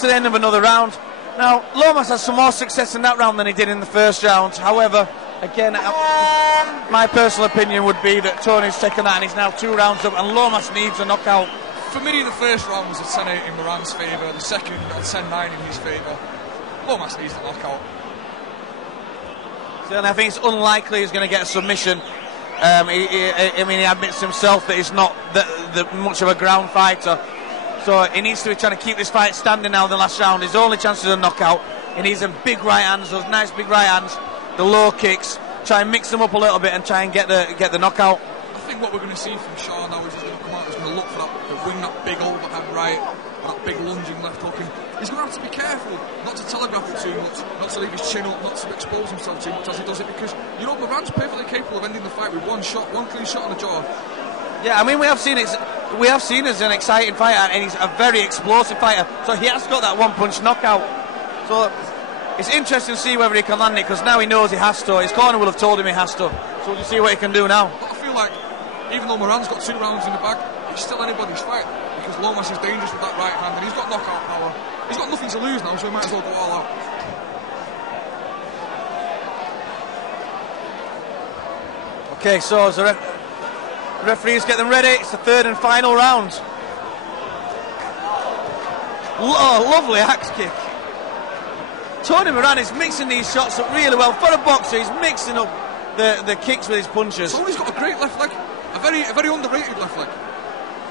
to the end of another round. Now, Lomas has some more success in that round than he did in the first round. However, again, my personal opinion would be that Tony's taken that and he's now 2 rounds up and Lomas needs a knockout. For me, the first round was a 10-8 in Moran's favour, the second a 10-9 in his favour. Lomas needs the knockout. Certainly, I think it's unlikely he's going to get a submission. He admits himself that he's not much of a ground fighter. So he needs to be trying to keep this fight standing now in the last round. His only chance is a knockout. He needs some big right hands, those nice big right hands, the low kicks, try and mix them up a little bit and try and get the knockout. I think what we're going to see from Sean now is he's going to come out, he's going to look for that wing, that big overhand right, that big lunging left hook. And he's going to have to be careful not to telegraph it too much, not to leave his chin up, not to expose himself too much as he does it, because you know Moran's perfectly capable of ending the fight with one shot, one clean shot on the jaw. Yeah, I mean we have seen as an exciting fighter, and he's a very explosive fighter. So he has got that one-punch knockout. So it's interesting to see whether he can land it, because now he knows he has to. His corner will have told him he has to. So we'll see what he can do now. But I feel like even though Moran's got 2 rounds in the bag, it's still anybody's fight, because Lomas is dangerous with that right hand, and he's got knockout power. He's got nothing to lose now, so he might as well go all out. Okay, so as the referees get them ready, it's the 3rd and final round. Oh, lovely axe kick. Tony Moran is mixing these shots up really well. For a boxer, he's mixing up the kicks with his punches. So he's got a great left leg, a very underrated left leg.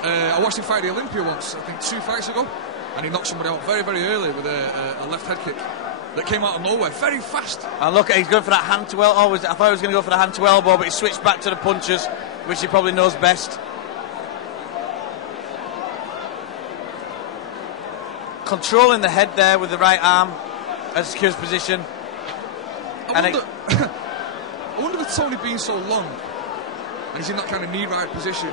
I watched him fight the Olympia once, I think 2 fights ago, and he knocked somebody out very, very early with a left head kick that came out of nowhere, very fast. And look, he's going for that hand to elbow. I thought he was going to go for the hand to elbow, but he switched back to the punches, which he probably knows best. Controlling the head there with the right arm as a secures position. I wonder with Tony being so long, and he's in that kind of knee-right position,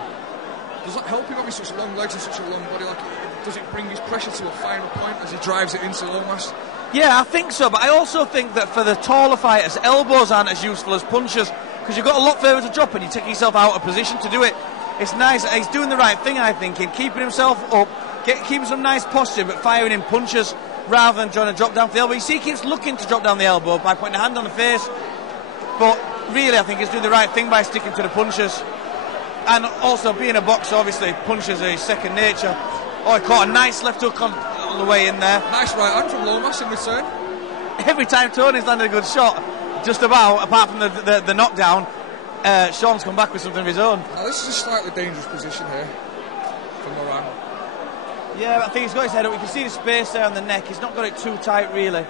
does that help him having such long legs and such a long body? Like, does it bring his pressure to a final point as he drives it into Lomas? Yeah, I think so, but I also think that for the taller fighters, elbows aren't as useful as punches, because you've got a lot further to drop and you take yourself out of position to do it. It's nice, he's doing the right thing, I think, in keeping himself up, keeping some nice posture, but firing in punches rather than trying to drop down for the elbow. You see, he keeps looking to drop down the elbow by putting a hand on the face, but really I think he's doing the right thing by sticking to the punches. And also, being a boxer, obviously, punches are his second nature. Oh, he caught a nice left hook on the way in there. Nice right hand from Lomas in return. Every time Tony's landed a good shot, just about, apart from the knockdown, Sean's come back with something of his own. Now, this is a slightly dangerous position here for Moran. Yeah, I think he's got his head up. You can see the space there on the neck. He's not got it too tight, really.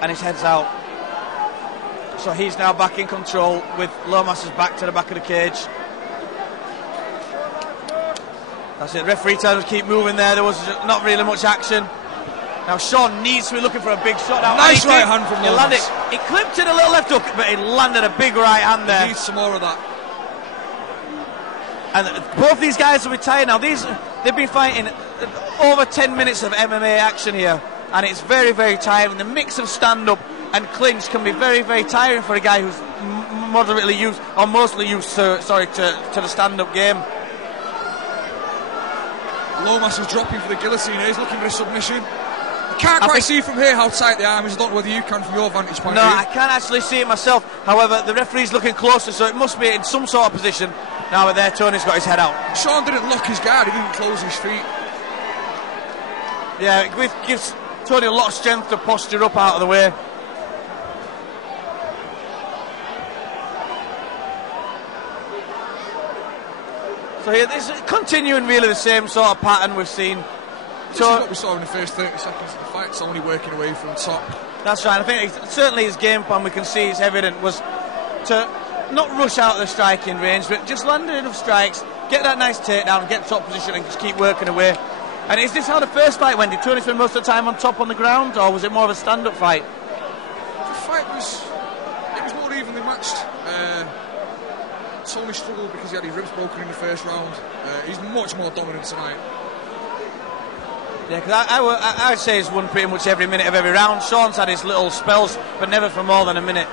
And his head's out. So he's now back in control with Lomas's back to the back of the cage. That's it, referee tells him to keep moving there. There was not really much action. Now Sean needs to be looking for a big shot now. Nice right hand from Lomas. He clipped in a little left hook, but he landed a big right hand there. He needs some more of that. And both these guys are retired now. They've been fighting over 10 minutes of MMA action here, and it's very, very tiring. The mix of stand-up and clinch can be very, very tiring for a guy who's moderately used, or mostly used to the stand-up game. Lomas is dropping for the guillotine here. He's looking for a submission. I can't quite see from here how tight the arm is. I don't know whether you can from your vantage point. No, I can't actually see it myself. However, the referee's looking closer, so it must be in some sort of position. Now but there, Tony's got his head out. Sean didn't lock his guard. He didn't close his feet. Yeah, it gives Tony a lot of strength to posture up out of the way. So yeah, this is continuing really the same sort of pattern we've seen. This is what we saw in the first 30 seconds of the fight. Tony working away from the top. That's right. I think certainly his game plan, we can see it's evident, was to not rush out of the striking range, but just land enough strikes, get that nice takedown, get top position, and just keep working away. And is this how the first fight went? Did Tony spend most of the time on top on the ground, or was it more of a stand-up fight? The fight was more evenly matched. Tony struggled because he had his ribs broken in the first round. He's much more dominant tonight. Yeah, because I would say he's won pretty much every minute of every round. Sean's had his little spells, but never for more than a minute.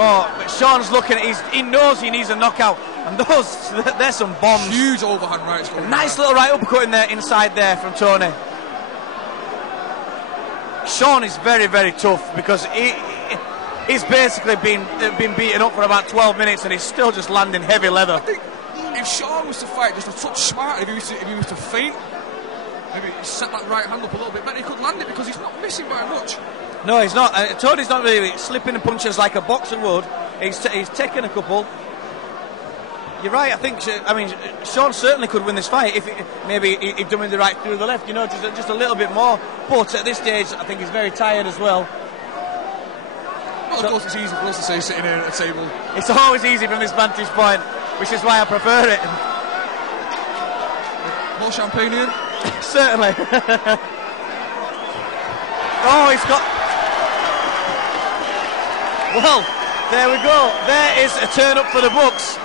Oh, but Sean's looking, he knows he needs a knockout, and there's some bombs. Huge overhand rights. A nice little right uppercut in there, inside there from Tony. Sean is very, very tough because he's basically been beaten up for about 12 minutes and he's still just landing heavy leather. I think if Sean was to fight just a touch smarter, if he was to feint, maybe set that right hand up a little bit better, he could land it because he's not missing by much. No, he's not. Tony's not really slipping and punches like a boxer would. He's taken a couple. You're right. I think. Sean certainly could win this fight if maybe he'd done with the right through the left. Just a little bit more. But at this stage, I think he's very tired as well. Well, of course, it's easy for us to say sitting here at a table. It's always easy from this vantage point, which is why I prefer it. More champagne here? Certainly. Oh, he's got. Well, there we go. There is a turn up for the books.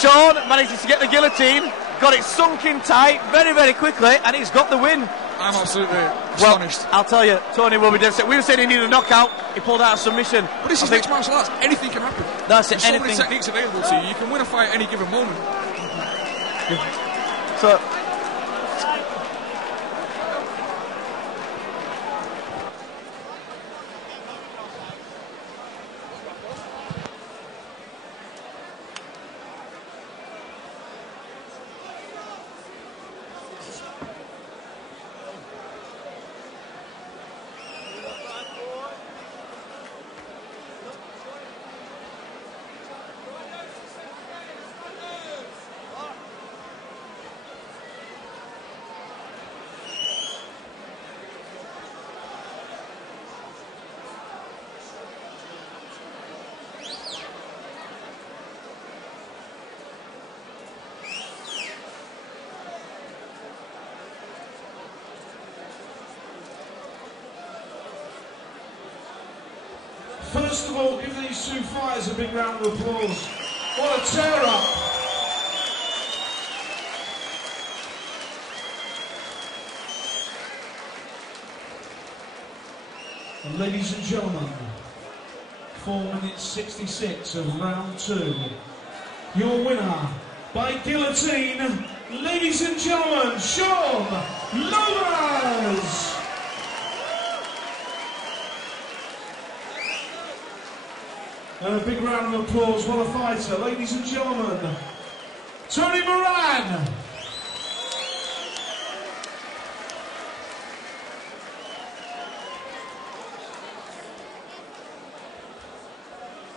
Sean manages to get the guillotine, got it sunk in tight very, very quickly, and he's got the win. I'm absolutely astonished. Well, I'll tell you, Tony will be devastated. We were saying he needed a knockout, he pulled out a submission. But this is mixed martial arts, anything can happen. That's it, There's so many techniques available to you, you can win a fight at any given moment. So, first of all, give these two fighters a big round of applause. What a tear-up! And ladies and gentlemen, 4 minutes 66 of round 2. Your winner by guillotine, ladies and gentlemen, Sean Lomas! And a big round of applause, what a fighter, ladies and gentlemen, Tony Moran!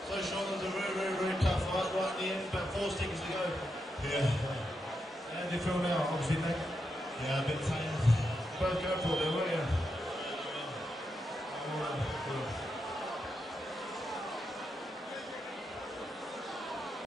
So Sean, it was a very, very, very tough fight right in the end, about 4 seconds to go. Yeah. How do you feel now? Obviously, Nick? Yeah, a bit tired. Both go for it, weren't you?